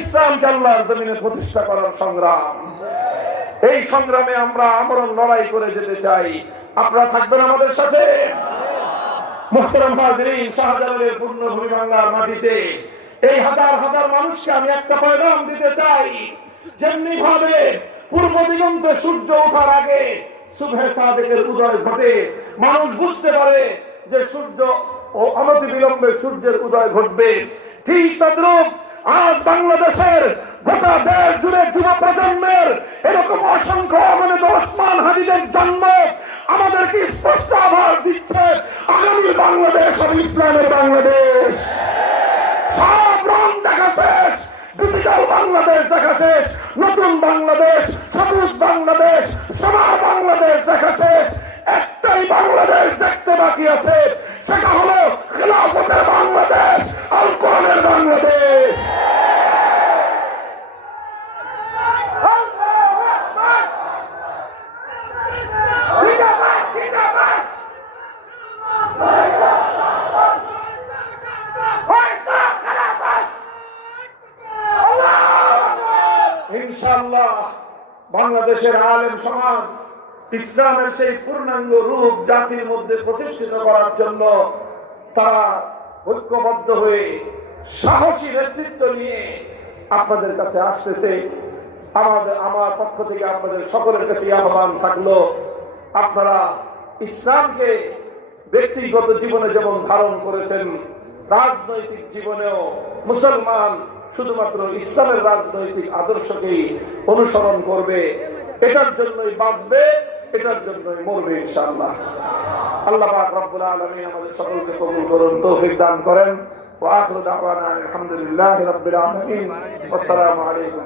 ইসলামকে আল্লাহর জমিনে প্রতিষ্ঠা করার সংগ্রাম, এই সংগ্রামে আমরা আমরণ লড়াই করে যেতে চাই। আপনারা থাকবেন আমাদের সাথে। মুহতারাম হাজিরিন, শাহজালালের পূর্ণভূমি বাংলার মাটিতে এই হাজার হাজার মানুষকে আমি একটা পয়গাম দিতে চাই। যেমনি ভাবে পূর্ব দিগন্তে সূর্য ওঠার আগে সুবহে সাদেকের উদয় ঘটে, মানুষ বুঝতে পারে যে সূর্য ও অনতি বিলম্বে সূর্যের উদয় ঘটবে, ঠিক তদ্রূপ আজ বাংলাদেশের গোটা দেশ জুড়ে যুব প্রজন্মের এরকম অসংখ্য অগণিত ওসমান হাদিদের জন্ম আমাদেরকে স্পষ্ট আভাস দিচ্ছে আগামী বাংলাদেশ হবে ইসলামের বাংলাদেশ। সব রং দেখা শেষ, ডিজিটাল বাংলাদেশ দেখা শেষ, নতুন বাংলাদেশ, সবুজ বাংলাদেশ, সমাজ বাংলাদেশ দেখা শেষ। একটাই বাংলাদেশ দেখতে বাকি আছে, সেটা হলো খেলাফতের বাংলাদেশ, আল কোরআনের বাংলাদেশ। ইনশাআল্লাহ বাংলাদেশের আলেম সমাজ ইসলামের সেই পূর্ণাঙ্গ রূপ জাতির মধ্যে প্রতিষ্ঠিত করার জন্য তারা ঐক্যবদ্ধ হয়ে সাহসী নেতৃত্ব নিয়ে আপনাদের কাছে আসতেছে। আমার পক্ষ থেকে আপনাদের সকলের কাছে আহ্বান থাকলো, আপনারা ইসলামকে ব্যক্তিগত জীবনে যেমন ধারণ করেছেন, রাজনৈতিক জীবনেও মুসলমান শুধুমাত্র ইসলামের রাজনৈতিক আদর্শকেই অনুসরণ করবে, এটার জন্যই বাঁচবে, এটার জন্যই মরবে ইনশাআল্লাহ। আল্লাহ পাক রব্বুল আলামিন আমাদের সকলকে কবুল করুন, তৌফিক দান করেন। ওয়া আখিরু দাওয়ানা আলহামদুলিল্লাহি রাব্বিল আলামিন। আসসালামু আলাইকুম।